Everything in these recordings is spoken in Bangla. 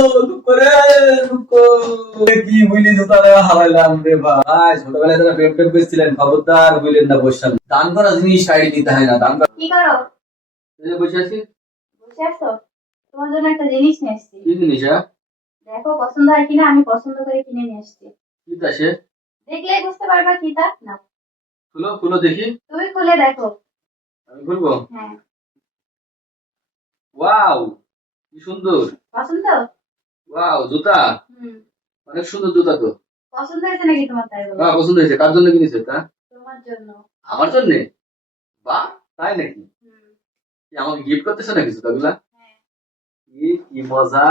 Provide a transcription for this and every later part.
দুঃখ পছন্দ হয় কিনা আমি পছন্দ করে কিনে নিয়ে দেখলেই বুঝতে পারবা কি তা না খুলো খুলো দেখি তুমি খুলে দেখো আমি খুলবো হ্যাঁ ওয়াও কি সুন্দর। পছন্দ ওয়াও জুতা? হুম। অনেক সুন্দর জুতা তো। পছন্দ হয়েছে নাকি তোমার তাই হ্যাঁ পছন্দ হয়েছে। কার জন্য কিনেছে তা তোমার জন্য। আমার জন্য? বাহ তাই নাকি? হুম। আমাকে গিফট করতেছে নাকি জুতাগুলা? হ্যাঁ। কি মজা।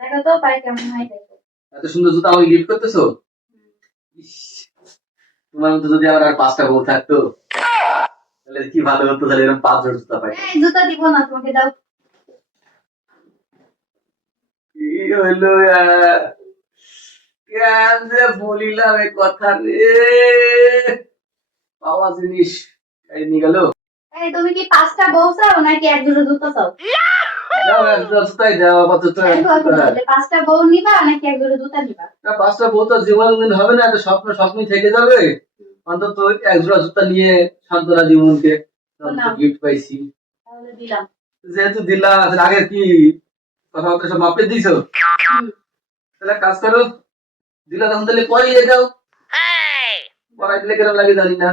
দেখো তো পাই কেমন হয় দেখো। এত সুন্দর জুতা আমাকে গিফট করতেছো? তোমার মতো যদি আমার আর পাঁচটা বউ থাকতো তাহলে কি ভালো হতো তাহলে এরকম পাঁচ জোড় জুতা পাই এই জুতা দিব না তোমাকে দাও। কি কেন যে বলিলাম এই কথা রে? পাওয়া জিনিস নিয়ে গেল। এই তুমি কি পাঁচটা বউ চাও নাকি এক দুটো জুতা চাও? যাও এক জোড়া জুতাই দাও আপাতত এক দেখো এখন জোড়া। বলতে, পাঁচটা বউ নিবা নাকি এক দুটো জুতা নিবা? পাঁচটা বউ তো জীবন হবে না স্বপ্ন স্বপ্নই থেকে যাবে। অন্তত এক জোড়া জুতা নিয়ে সান্ত্বনা জীবনকে গিফট পাইছি। যেহেতু দিলা আগে কি কথাবার্তা সব মাপে তাহলে কাজ করো দিলা তখন তাহলে যাও। পরাই দিলে কেরম লাগে জানি না।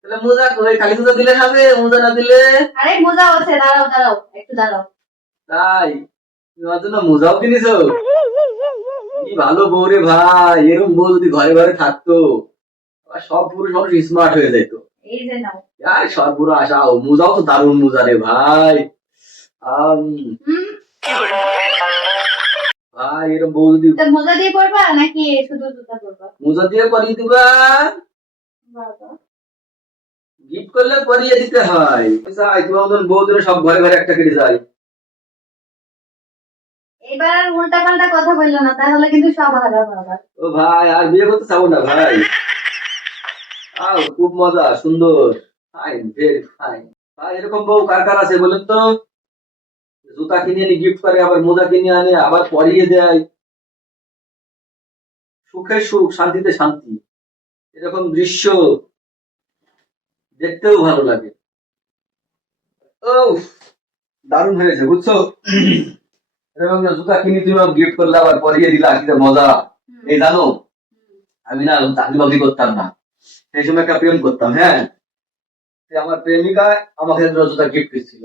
তাহলে মোজা কই? খালি মোজা দিলে হবে মোজা না দিলে? আরে মোজা আছে দাঁড়াও দাঁড়াও একটু দাঁড়াও। তাই তোমার জন্য মোজাও কিনেছো? কি ভালো বউ রে ভাই এরকম বউ যদি ঘরে ঘরে থাকতো সব পুরুষ মানুষ স্মার্ট হয়ে যেত। এই যে নাও। আর সব পুরো আশা মোজাও তো দারুণ মোজা রে ভাই। আম, এরকম বউ যদি মোজা দিয়ে পড়বা নাকি শুধু জুতা পরবা? মোজা দিয়ে পরিয়ে দিবা। গিফট করলে পরিয়ে দিতে হয়। তোমার বউ দিলে সব ঘরে ঘরে একটা কেটে যায়। এবার উল্টা পাল্টা কথা বলল না তাহলে কিন্তু সব হারাবো আবার ও ভাই আর বিয়ে করতে চাবো না ভাই। আও খুব মজা সুন্দর। ফাইন ভেরি ফাইন ভাই এরকম বউ কার কার আছে বলেন তো? জুতা কিনে এনে গিফট করে আবার মোজা কিনে আনে আবার পরিয়ে দেয়। সুখে সুখ শান্তিতে শান্তি। এরকম দৃশ্য দেখতেও ভালো লাগে। ও দারুণ হয়েছে বুঝছ? এরকম জুতা কিনে তুমি গিফট করলে আবার পরিয়ে দিলা যে মজা। এই জানো আমি না চাকরি বাকরি করতাম না। সেই সময় একটা প্রেম করতাম হ্যাঁ? আমার প্রেমিকা আমাকে রজতা গিফট করছিল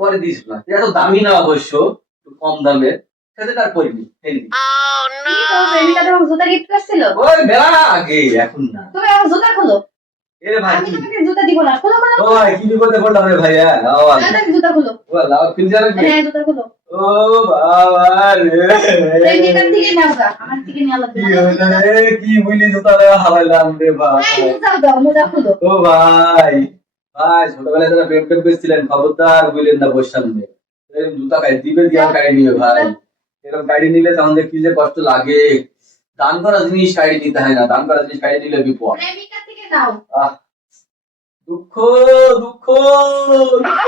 পরে দিস না। এত দামি না অবশ্য কম দামের। সেটা তার পরিনি কি তোর প্রেমিকা তোমাকে জুতা গিফট করছিল? ওই মেলা আগে এখন না। তুমি আমার জুতা খোলো। এ ভাই আমি তোমাকে জুতা দিব না। খোলো খোলো। ও ভাই কি বিপদে পড়লাম রে ভাই হ্যাঁ আওয়াজ জুতা খোলো। ও লাভ ফিল জানে হ্যাঁ জুতা খোলো। ও বাবা রে। প্রেমিকার থেকে নাও গা আমার থেকে নিয়ে আলাদা কি হইল বুঝলি জুতা রে হারাইলাম রে ভাই। মোজা দাও মোজা খোলো। ও ভাই। ভাই ছোটবেলায় যারা প্রেম প্রেম করছিলেন খবরদার বুঝলেন না বসে সামনে এরকম জুতা গায়ে দিবে দিয়ে আমার গাড়ি নিবে ভাই। এরকম গাড়ি নিলে তখন কি যে কষ্ট লাগে। দান করা জিনিস গাড়ি নিতে হয় না দান করা জিনিস গাড়ি নিলে বিপদ। দুঃখ দুঃখ দুঃখ।